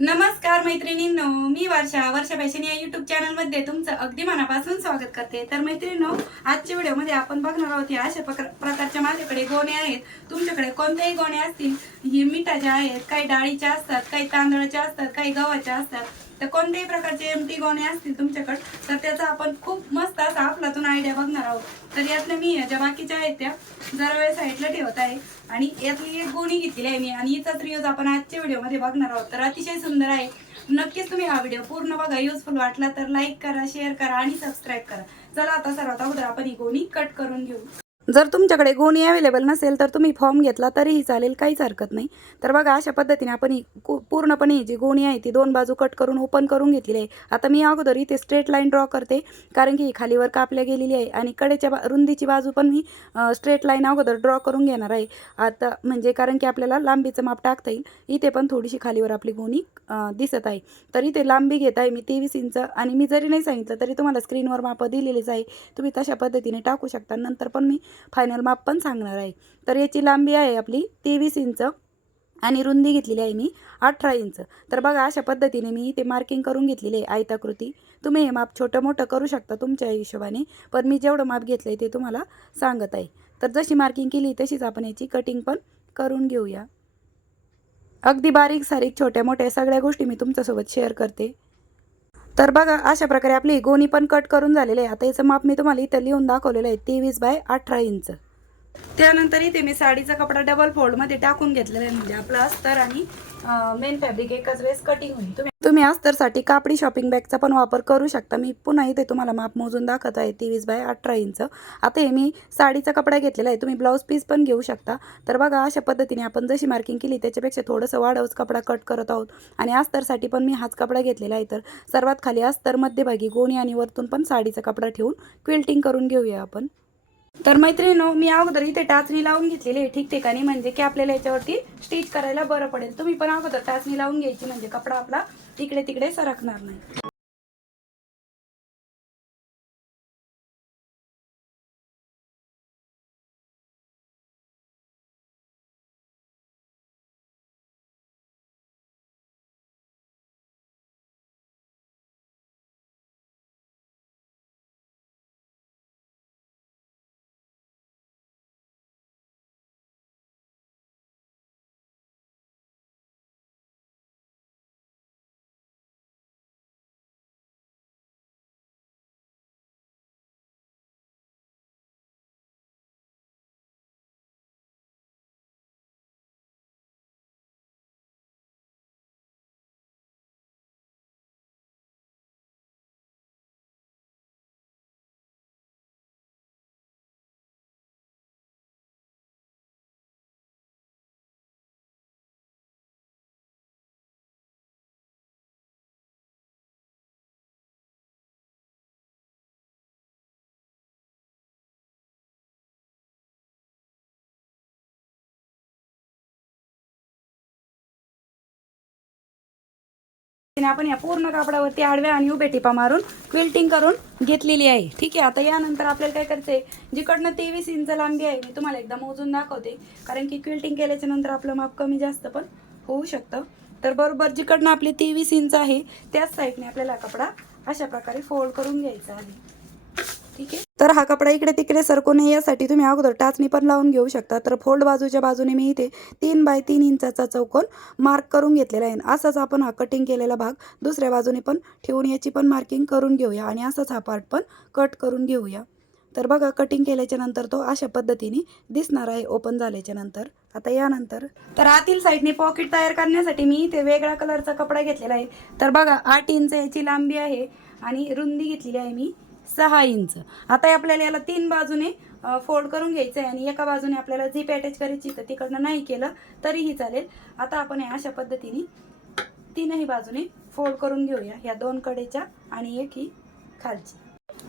नमस्कार मैत्रिणींनो मी वर्षा वर्षा फॅशन या युट्यूब चॅनलमध्ये तुमचं अगदी मनापासून स्वागत करते. तर मैत्रिणींनो आजच्या व्हिडिओमध्ये आपण बघणार आहोत या अशा प्रकारच्या माझ्याकडे गोणे आहेत. तुमच्याकडे कोणत्याही गोणे असतील हे मिठाच्या आहेत काही डाळीच्या असतात काही तांदळाच्या असतात काही गव्हाच्या असतात. तर कोणत्याही प्रकारचे एमटी गोणे असतील तुमच्याकडे तर त्याचा आपण खूप मस्त असा आपलातून आयडिया बघणार आहोत. तर यातल्या मी या ज्या बाकीच्या आहेत त्या जरा वेळ साईडला ठेवत आहे. आणि यातली एक गोणी घेतलेली आहे मी. आणि हिचाच रियूज आपण आजच्या व्हिडिओमध्ये बघणार आहोत. तर अतिशय सुंदर आहे. नक्कीच तुम्ही हा व्हिडिओ पूर्ण बघा. युजफुल वाटला तर लाईक करा शेअर करा आणि सबस्क्राईब करा. चला आता सर्वात अगोदर आपण ही गोणी कट करून घेऊ. जर तुमच्याकडे गोणी अवेलेबल नसेल तर तुम्ही फॉर्म घेतला तरीही चालेल काहीच हरकत नाही. तर बघा अशा पद्धतीने आपण ही कु- पूर्णपणे ही जी गोणी आहे ती दोन बाजू कट करून ओपन करून घेतलेली आहे. आता मी अगोदर इथे स्ट्रेट लाईन ड्रॉ करते कारण की ही खालीवर कापल्या गेलेली आहे आणि कडेच्या बा रुंदीची बाजू पण मी स्ट्रेट लाईन अगोदर ड्रॉ करून घेणार आहे. आता म्हणजे कारण की आपल्याला लांबीचं माप टाकता येईल. इथे पण थोडीशी खालीवर आपली गोणी दिसत आहे. तर इथे लांबी घेत आहे मी तेवीस इंच आणि मी जरी नाही सांगितलं तरी तुम्हाला स्क्रीनवर माप दिलेलीच आहे. तुम्ही तशा पद्धतीने टाकू शकता. नंतर पण मी फायनल माप पण सांगणार आहे. तर याची लांबी आहे आपली तेवीस इंच आणि रुंदी घेतलेली आहे मी अठरा इंच. तर बघा अशा पद्धतीने मी ते मार्किंग करून घेतलेली आहे आयताकृती. तुम्ही हे माप छोटं मोठं करू शकता तुमच्या हिशोबाने पण मी जेवढं माप घेतलं आहे ते तुम्हाला सांगत आहे. तर जशी मार्किंग केली तशीच आपण याची कटिंग पण करून घेऊया. अगदी बारीक सारीक छोट्या मोठ्या सगळ्या गोष्टी मी तुमच्यासोबत शेअर करते. तर बघा अशा प्रकारे आपली गोणी पण कट करून झालेली आहे. आता याचं माप मी तुम्हाला इथं लिहून दाखवलेलं आहे तेवीस बाय अठरा इंच. त्यानंतर इथे मी साडीचा कपडा डबल फोल्डमध्ये टाकून घेतलेला आहे. म्हणजे आपला अस्तर आणि मेन फॅब्रिक एकाच वेळेस कटिंग होईल. तुम्ही तुम्ही अस्तरसाठी कापडी शॉपिंग बॅगचा पण वापर करू शकता. मी पुन्हा इथे तुम्हाला माप मोजून दाखवत आहे. तेवीस बाय अठरा इंच. आता हे मी साडीचा कपडा घेतलेला आहे. तुम्ही ब्लाऊज पीस पण घेऊ शकता. तर बघा अशा पद्धतीने आपण जशी मार्किंग केली त्याच्यापेक्षा थोडंसं वाढवच कपडा कट करत आहोत. आणि अस्तरसाठी पण मी हाच कपडा घेतलेला आहे. तर सर्वात खाली अस्तर मध्यभागी गोणी आणि वरतून पण साडीचा कपडा ठेवून क्विल्टिंग करून घेऊया आपण. तर मैत्रिणीनो मी अगोदर इथे टाचणी लावून घेतलेली आहे. ठिकठिकाणी म्हणजे की आपल्याला याच्यावरती स्टिच करायला बरं पडेल. तुम्ही पण अगोदर टाचणी लावून घ्यायची म्हणजे कपडा आपला इकडे तिकडे सरकणार नाही. आपण या पूर्ण कापडावरती आडव्या आणि उभे टिपा मारून क्विल्टिंग करून घेतलेली आहे. ठीक आहे आता यानंतर आपल्याला काय करायचंय? जिकडनं तेवीस इंच लांबी आहे मी तुम्हाला एकदा मोजून दाखवते. कारण की क्विल्टिंग केल्याच्यानंतर आपलं माप कमी जास्त पण होऊ शकतं. तर बरोबर जिकडनं आपली तेवीस इंच आहे त्याच साईडने आपल्याला कपडा अशा प्रकारे फोल्ड करून घ्यायचा आहे. ठीक आहे? तर हा कपडा इकडे तिकडे सरकू नये यासाठी तुम्ही अगोदर टाचणी पण लावून घेऊ शकता. तर फोल्ड बाजूच्या बाजूने मी इथे तीन बाय तीन इंचाचा चौकोन मार्क करून घेतलेला आहे. असाच आपण हा कटिंग केलेला भाग दुसऱ्या बाजूने पण ठेवून याची पण मार्किंग करून घेऊया आणि असाच हा पार्ट पण कट करून घेऊया. तर बघा कटिंग केल्याच्यानंतर तो अशा पद्धतीने दिसणार आहे ओपन झाल्याच्यानंतर. आता यानंतर. तर आतील साईडने पॉकेट तयार करण्यासाठी मी इथे वेगळ्या कलरचा कपडा घेतलेला आहे. तर बघा आठ इंच याची लांबी आहे आणि रुंदी घेतलेली आहे मी. सहा इंच. आता आपल्याला याला तीन बाजूने फोल्ड करून घ्यायचं आहे आणि एका बाजूने आपल्याला झीप अटॅच करायची तर तिकडनं नाही केलं तरीही चालेल. आता आपण अशा पद्धतीने तीनही बाजूने फोल्ड करून घेऊया ह्या दोन कडेच्या आणि एक ही खालची.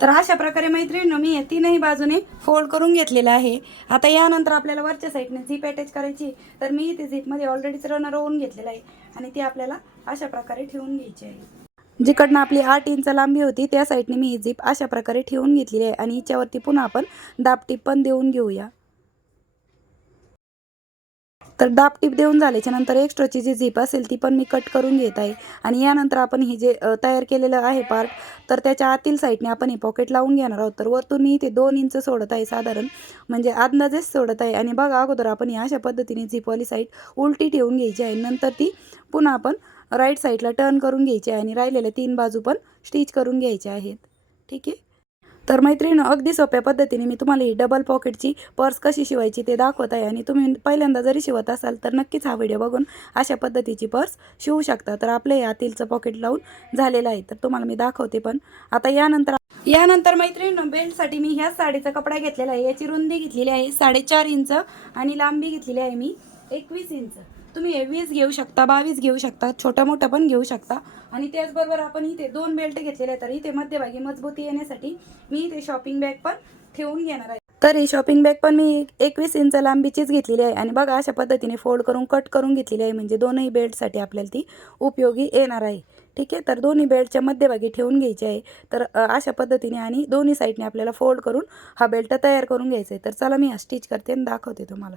तर अशा प्रकारे मैत्रिणीनं मी या तीनही बाजूने फोल्ड करून घेतलेलं आहे. आता यानंतर आपल्याला वरच्या साईडने झीप अटॅच करायची तर मी इथे झीपमध्ये ऑलरेडीच रनर होऊन घेतलेलं आहे आणि ती आपल्याला अशा प्रकारे ठेवून घ्यायची आहे. जिकडनं आपली आठ इंच लांबी होती त्या साईडने मी ही झीप अशा प्रकारे ठेवून घेतलेली आहे आणि हिच्यावरती पुन्हा आपण दाबटीप पण देऊन घेऊया. तर दाब टीप देऊन झाल्याच्यानंतर एक्स्ट्राची जी झीप असेल ती पण मी कट करून घेत आहे. आणि यानंतर आपण हे जे तयार केलेलं आहे पार्ट तर त्याच्या आतील साईडने आपण हे पॉकेट लावून घेणार आहोत. तर वरतून मी इथे दोन इंच सोडत आहे साधारण म्हणजे अंदाजेच सोडत आहे. आणि बघा अगोदर आपण ही अशा पद्धतीने झीपवाली साईड उलटी ठेवून घ्यायची आहे. नंतर ती पुन्हा आपण राईट साईडला टर्न करून घ्यायचे आहे आणि राहिलेल्या तीन बाजू पण स्टिच करून घ्यायच्या आहेत. ठीक आहे? तर मैत्रिणी अगदी सोप्या पद्धतीने मी तुम्हाला ही डबल पॉकेटची पर्स कशी शिवायची ते दाखवत आहे आणि तुम्ही पहिल्यांदा जरी शिवत असाल तर नक्कीच हा व्हिडिओ बघून अशा पद्धतीची पर्स शिवू शकता. तर आपलं हे आतीलचं पॉकेट लावून झालेलं आहे. तर तुम्हाला मी दाखवते पण. आता यानंतर यानंतर मैत्रिणी बेल्टसाठी मी ह्याच साडीचा कपडा घेतलेला आहे. याची रुंदी घेतलेली आहे साडेचार इंच आणि लांबी घेतलेली आहे मी एकवीस इंच. तुम्ही हे वीस घेऊ शकता बावीस घेऊ शकता छोटा मोठा पण घेऊ शकता. आणि त्याचबरोबर आपण इथे दोन बेल्ट घेतलेले आहेत तर इथे मध्यभागी मजबूती येण्यासाठी मी इथे शॉपिंग बॅग पण ठेवून घेणार आहे. तर ही शॉपिंग बॅग पण मी एकवीस इंच लांबीचीच घेतलेली आहे आणि बघा अशा पद्धतीने फोल्ड करून कट करून घेतलेली आहे. म्हणजे दोनही बेल्टसाठी आपल्याला ती उपयोगी येणार आहे. ठीक आहे? तर दोन्ही बेल्टच्या मध्यभागी ठेवून घ्यायची आहे. तर अशा पद्धतीने आणि दोन्ही साईडने आपल्याला फोल्ड करून हा बेल्ट तयार करून घ्यायचा आहे. तर चला मी हा स्टिच करते आणि दाखवते तुम्हाला.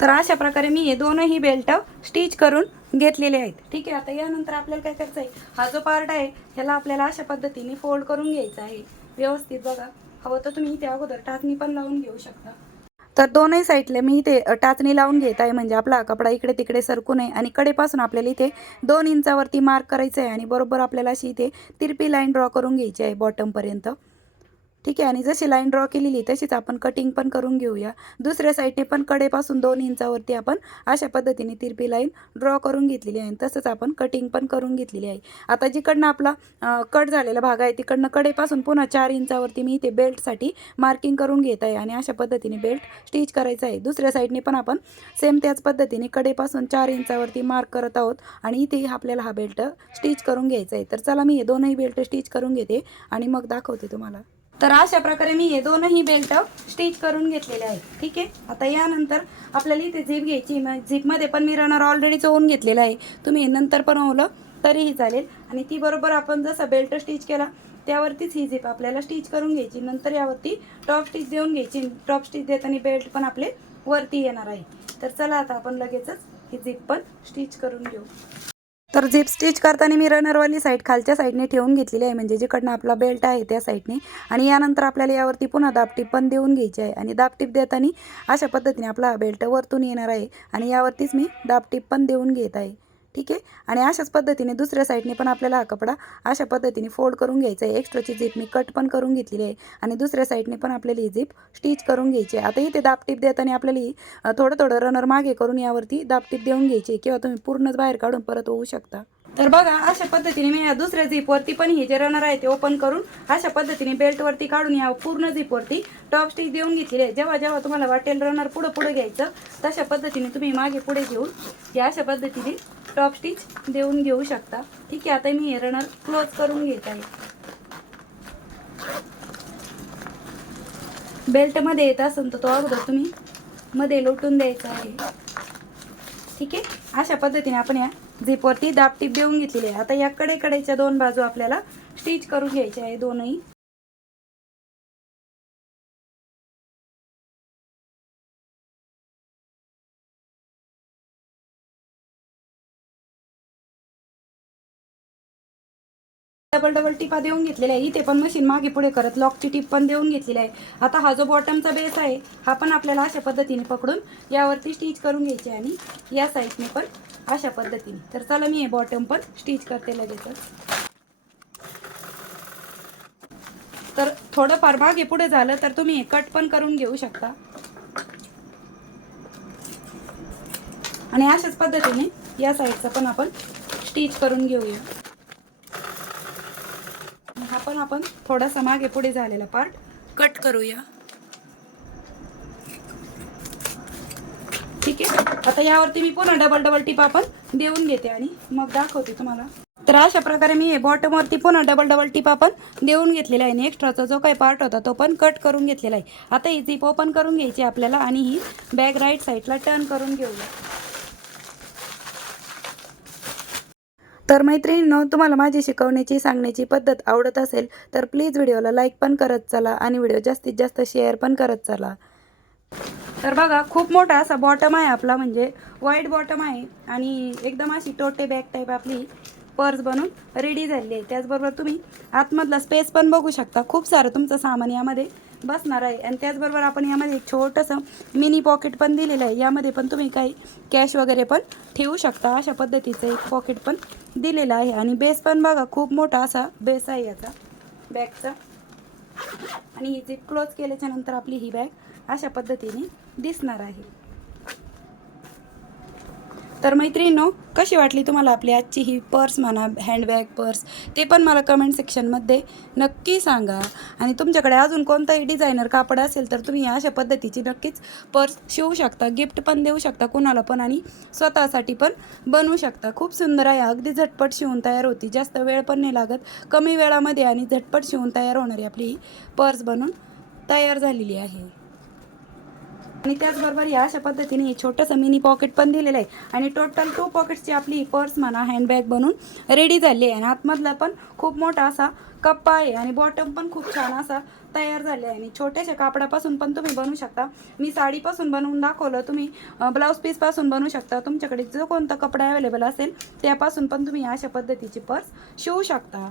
तर अशा प्रकारे मी हे दोनही बेल्ट स्टिच करून घेतलेले आहेत. ठीक आहे आता यानंतर आपल्याला काय करायचं आहे हा जो पार्ट आहे ह्याला आपल्याला अशा पद्धतीने फोल्ड करून घ्यायचा आहे. व्यवस्थित बघा. हवं तर तुम्ही इथे अगोदर टाचणी पण लावून घेऊ शकता. तर दोनही साईडला मी इथे टाचणी लावून घेत आहे. म्हणजे आपला कपडा इकडे तिकडे सरकू नये आणि कडेपासून आपल्याला इथे दोन इंचावरती मार्क करायचं आहे आणि बरोबर आपल्याला अशी इथे तिरपी लाईन ड्रॉ करून घ्यायची आहे बॉटमपर्यंत ठीक आहे. आणि जशी लाईन ड्रॉ केलेली तशीच आपण कटिंग पण करून घेऊया. दुसऱ्या साईडने पण कडेपासून दोन इंचावरती आपण अशा पद्धतीने तिरपी लाईन ड्रॉ करून घेतलेली आहे. तसंच आपण कटिंग पण करून घेतलेली आहे. आता जिकडनं आपला कट झालेला भाग आहे तिकडनं कडेपासून पुन्हा चार इंचावरती मी इथे बेल्टसाठी मार्किंग करून घेत आहे. आणि अशा पद्धतीने बेल्ट स्टिच करायचा आहे. दुसऱ्या साईडने पण आपण सेम त्याच पद्धतीने कडेपासून चार इंचावरती मार्क करत आहोत. आणि इथे आपल्याला हा बेल्ट स्टिच करून घ्यायचा आहे. तर चला मी हे दोनही बेल्ट स्टिच करून घेते आणि मग दाखवते तुम्हाला. तर अशा प्रकारे मी हे दोनही बेल्ट स्टिच करून घेतलेले आहेत. ठीक आहे? आता यानंतर आपल्याला इथे झीप घ्यायची मग झीपमध्ये पण मी रनर ऑलरेडी चोवून घेतलेला आहे. तुम्ही नंतर पण ओवलं तरीही चालेल. आणि ती बरोबर आपण जसा बेल्ट स्टिच केला त्यावरतीच ही झीप आपल्याला स्टिच करून घ्यायची. नंतर यावरती टॉप स्टिच देऊन घ्यायची. टॉप स्टिच देताना बेल्ट पण आपले वरती येणार आहे. तर चला आता आपण लगेचच ही झीप पण स्टिच करून घेऊ. तर झिप स्टिच करताना मी रनरवाली साईड खालच्या साईडने ठेवून घेतलेली आहे. म्हणजे जिकडनं आपला बेल्ट आहे त्या साईडने आणि यानंतर आपल्याला यावरती पुन्हा दापटीप पण देऊन घ्यायची आहे. आणि दापटीप देताना अशा पद्धतीने आपला हा बेल्ट वरतून येणार आहे. आणि यावरतीच मी दापटीप पण देऊन घेत आहे. ठीक आहे? आणि अशाच पद्धतीने दुसऱ्या साईडने पण आपल्याला हा कपडा अशा पद्धतीने फोल्ड करून घ्यायचा आहे. एक्स्ट्राची झीप मी कट पण करून घेतलेली आहे. आणि दुसऱ्या साईडने पण आपल्याला ही झीप स्टिच करून घ्यायची आहे. आता इथे दाबटीप देताना आपल्याला ही थोडं थोडं रनर मागे करून यावरती दाबटीप देऊन घ्यायची किंवा तुम्ही पूर्णच बाहेर काढून परत होऊ शकता. तर बघा अशा पद्धतीने मी या दुसऱ्या झीपवरती पण हे जे रनर आहे ते ओपन करून अशा पद्धतीने बेल्टवरती काढून या पूर्ण झीपवरती टॉप स्टिच देऊन घेतलेली आहे. जेव्हा जेव्हा तुम्हाला वाटेल रनर पुढं पुढं घ्यायचं तशा पद्धतीने तुम्ही मागे पुढे घेऊन या अशा पद्धतीने टॉप स्टिच देऊन घेऊ शकता. ठीक आहे आता मी हे रनर क्लोज करून घेत आहे. बेल्टमध्ये येत असेल तर तो अगोदर तुम्ही मध्ये लोटून द्यायचा आहे. ठीक आहे अशा पद्धतीने आपण या झिपवरती दाबटीप देऊन घेतलेली आहे. आता या कडेकडेच्या दोन बाजू आपल्याला स्टिच करून घ्यायच्या आहे दोनही. डबल डबल टिपा देऊन घेतलेल्या आहे. इथे पण मशीन मागे पुढे करत लॉकची टिप पण देऊन घेतलेली आहे. आता हा जो बॉटमचा बेस आहे हा पण आपल्याला अशा पद्धतीने पकडून यावरती स्टिच करून घ्यायची आणि या साईडने पण अशा पद्धतीने. तर चला मी हे बॉटम पण स्टिच करते लगेचच. तर थोडंफार मागे पुढे झालं तर तुम्ही हे कट पण करून घेऊ शकता. आणि अशाच पद्धतीने या साईडचं पण आपण स्टिच करून घेऊया. हा पण आपण थोडासा मागे पुढे झालेला पार्ट कट करूया. ठीक आहे? आता यावरती मी पुन्हा डबल डबल टिप आपण देऊन घेते आणि मग दाखवते तुम्हाला. तर अशा प्रकारे मी हे बॉटमवरती पुन्हा डबल डबल टिप आपण देऊन घेतलेला आहे आणि एक्स्ट्राचा जो काही पार्ट होता तो पण कट करून घेतलेला आहे. आता ही झीप ओपन करून घ्यायची आपल्याला आणि ही बॅग राईट साईडला टर्न करून घेऊया. तर मैत्रिणींनो तुम्हाला माझी शिकवण्याची सांगण्याची पद्धत आवडत असेल तर प्लीज व्हिडिओला लाईक पण करत चला आणि व्हिडिओ जास्तीत जास्त शेअर पण करत चला. तर बघा खूप मोठा असा बॉटम आहे आपला म्हणजे वाईट बॉटम आहे आणि एकदम अशी टोटे बॅग टाईप आपली पर्स बनून रेडी झालेली आहे. त्याचबरोबर तुम्ही आतमधला स्पेस पण बघू शकता. खूप सारं तुमचं सामान यामध्ये. बसणार आहे. आणि त्याचबरोबर आपण यामध्ये एक छोटंसं मिनी पॉकेट पण दिलेलं आहे. यामध्ये पण तुम्ही काही कॅश वगैरे पण ठेवू शकता. अशा पद्धतीचं एक पॉकेट पण दिलेलं आहे. आणि बेस पण बघा खूप मोठा असा बेस आहे याचा. बॅगचा आणि ही जी क्लोज केल्याच्यानंतर आपली ही बॅग अशा पद्धतीने दिसणार आहे. तर मैत्रिणींनो कशी वाटली तुम्हाला आपली आजची ही पर्स म्हणा हँडबॅग पर्स ते पण मला कमेंट सेक्शनमध्ये नक्की सांगा. आणि तुमच्याकडे अजून कोणताही डिझायनर कापड असेल तर तुम्ही अशा पद्धतीची नक्कीच पर्स शिवू शकता गिफ्ट पण देऊ शकता कोणाला पण आणि स्वतःसाठी पण बनवू शकता. खूप सुंदर आहे अगदी झटपट शिवून तयार होती. जास्त वेळ पण नाही लागत कमी वेळामध्ये आणि झटपट शिवून तयार होणारी आपली ही पर्स बनून तयार झालेली आहे. आणि त्याचबरोबर या अशा पद्धतीने छोटंसं मिनी पॉकेट पण दिलेलं आहे. आणि टोटल टू पॉकेट्सची आपली पर्स म्हणा हँडबॅग बनून रेडी झाली आहे. आणि आतमधला पण खूप मोठा असा कप्पा आहे आणि बॉटम पण खूप छान असा तयार झाले आहे. आणि छोट्याशा कापडापासून पण तुम्ही बनवू शकता. मी साडीपासून बनवून दाखवलं. तुम्ही ब्लाऊज पीसपासून बनवू शकता. तुमच्याकडे जो कोणता कपडा अवेलेबल असेल त्यापासून पण तुम्ही अशा पद्धतीची पर्स शिवू शकता.